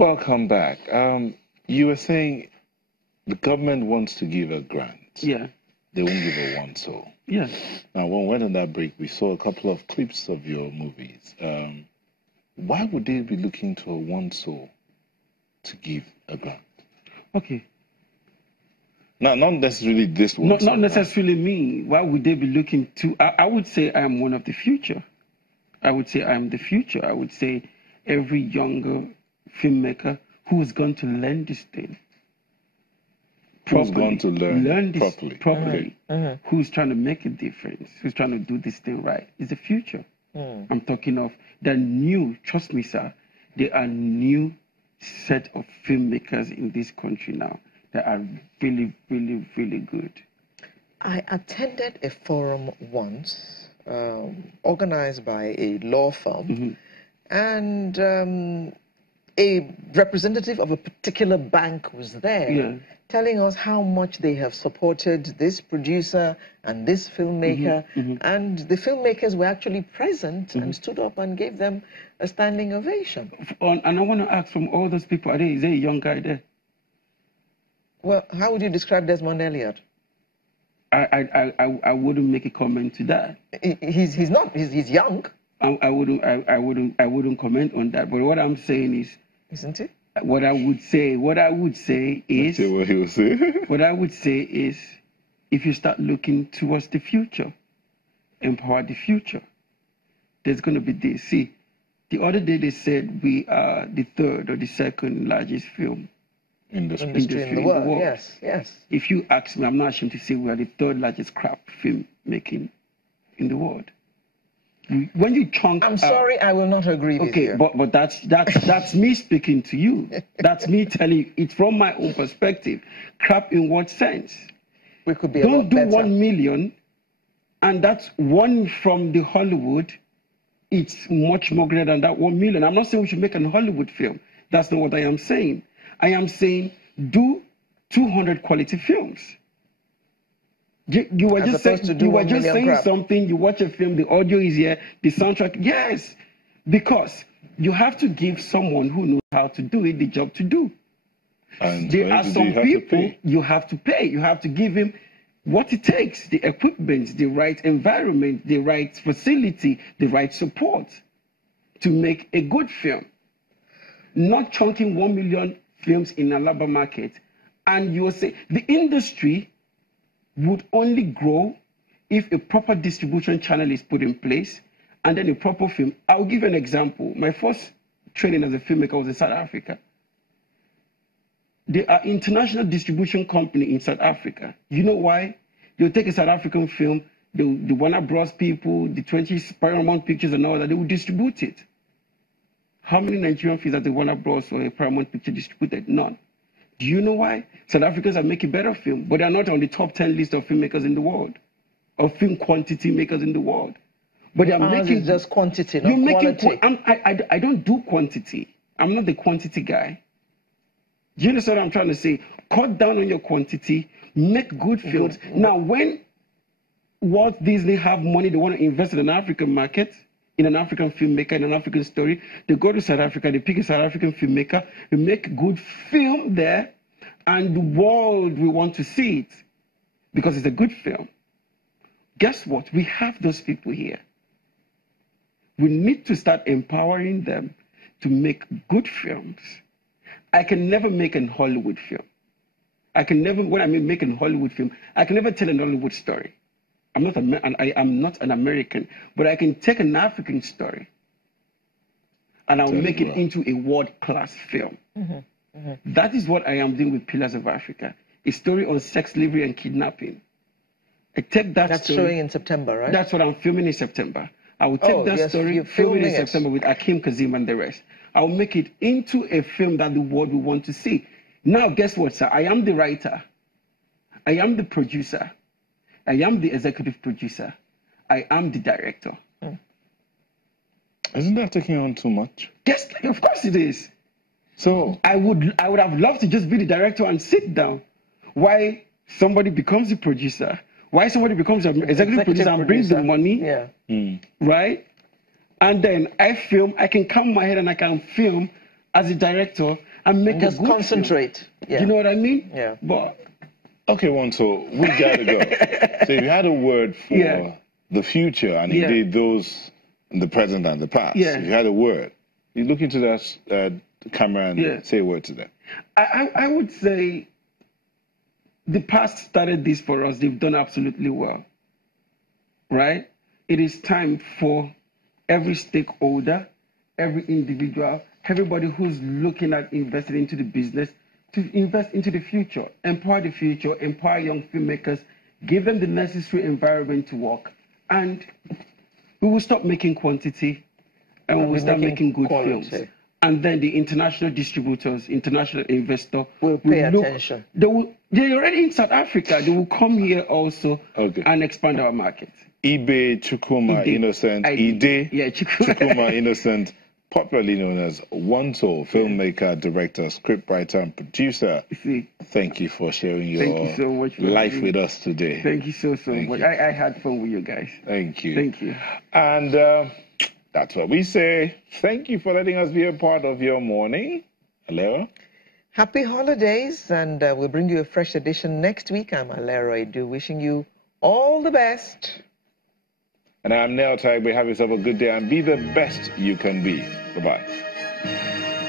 Welcome back. You were saying the government wants to give a grant. Yeah. They won't give a Onesoul. Yeah. Now, when we went on that break, we saw a couple of clips of your movies. Why would they be looking to a Onesoul to give a grant? Okay. Not necessarily this one. Not necessarily me. Why would they be looking to? I would say I am one of the future. I would say I am the future. I would say every younger filmmaker who's going to learn this thing. Who's going to learn this properly. Mm-hmm. Who's trying to make a difference? Who's trying to do this thing right? Is the future. I'm talking of the new, trust me, sir, there are new set of filmmakers in this country now that are really, really, really good. I attended a forum once, organized by a law firm, and a representative of a particular bank was there, telling us how much they have supported this producer and this filmmaker, and the filmmakers were actually present and stood up and gave them a standing ovation. And I want to ask from all those people, is there a young guy there? Well, how would you describe Desmond Elliott? I wouldn't make a comment to that. He's young. I wouldn't comment on that. But what I'm saying is, isn't it? What I would say is, what he would say. What I would say is, if you start looking towards the future, empower the future, there's going to be this. See, the other day they said we are the third or the second largest film industry in the world. Yes, yes. If you ask me, I'm not ashamed to say we are the third largest craft film making in the world. When you chunk, I'm sorry, I will not agree with you. Okay, but that's me speaking to you. That's me telling you. It's from my own perspective. Crap in what sense? We could be Don't do better. 1 million, and that's one from the Hollywood. It's much more greater than that 1 million. I'm not saying we should make a Hollywood film. That's not what I am saying. I am saying do 200 quality films. You were just saying something. You watch a film, the audio is here, the soundtrack. Yes, because you have to give someone who knows how to do it the job to do. And there are some people you have to pay. You have to give him what it takes, the equipment, the right environment, the right facility, the right support to make a good film. Not chunking 1 million films in Alaba market. And you will say the industry would only grow if a proper distribution channel is put in place and then a proper film. I'll give you an example. My first training as a filmmaker was in South Africa. There are international distribution company in South Africa. You know why? They'll take a South African film, the Warner Bros. People, the 20 Paramount Pictures and all that, they will distribute it. How many Nigerian films has the Warner Bros. Or a Paramount Picture distributed? None. Do you know why? South Africans are making better film, but they are not on the top 10 list of filmmakers in the world, of film quantity makers in the world. But they are making just quantity, not quality. I don't do quantity. I'm not the quantity guy. Do you understand what I'm trying to say? Cut down on your quantity, make good films. Now, when Walt Disney have money, they want to invest in an African market, in an African filmmaker, in an African story. They go to South Africa, they pick a South African filmmaker, they make good film there, and the world will want to see it because it's a good film. Guess what? We have those people here. We need to start empowering them to make good films. I can never make a Hollywood film. I can never, when I mean make a Hollywood film, I can never tell a Hollywood story. I'm not an American, but I can take an African story and I'll make it into a world-class film. That is what I am doing with Pillars of Africa, a story on sex slavery and kidnapping. I take that That's story. showing in September, right? That's what I'm filming in September. I will take that story, film it in September with Akeem Kazim and the rest. I will make it into a film that the world will want to see. Now, guess what, sir? I am the writer. I am the producer. I am the executive producer. I am the director. Isn't that taking on too much? Yes, of course it is. So I would have loved to just be the director and sit down. Why somebody becomes the producer? Why somebody becomes an executive producer and brings the money? Yeah. Right? And then I film. I can come my head and I can film as a director, and make And a just good film. concentrate. Yeah. You know what I mean? Yeah. But Okay, Onesoul, we gotta go. So if you had a word for Yeah. the future, and Yeah. indeed those in the present and the past, Yeah. if you had a word, you look into that camera and Yeah. say a word to them. I would say the past started this for us. They've done absolutely well, right? It is time for every stakeholder, every individual, everybody who's looking at investing into the business to invest into the future, empower the future, empower young filmmakers, give them the necessary environment to work, and we will stop making quantity and we will start making good quality. films. And then the international distributors, international investor Will pay attention. They're already in South Africa. They will come here also Okay. and expand our market. Ibe Chukwuma Ide. Innocent, Ide. Ide Yeah, Chukwuma Innocent, popularly known as Onesoul, filmmaker, director, scriptwriter, and producer. See, Thank you for sharing thank your you so much for life having with me. us today. Thank you so Thank much. you. I had fun with you guys. Thank you. Thank you. And that's what we say. Thank you for letting us be a part of your morning. Alera? Happy holidays, and we'll bring you a fresh edition next week. I'm Alera Edu, wishing you all the best. And I'm Neil Tagbe. Have yourself a good day and be the best you can be. Bye-bye.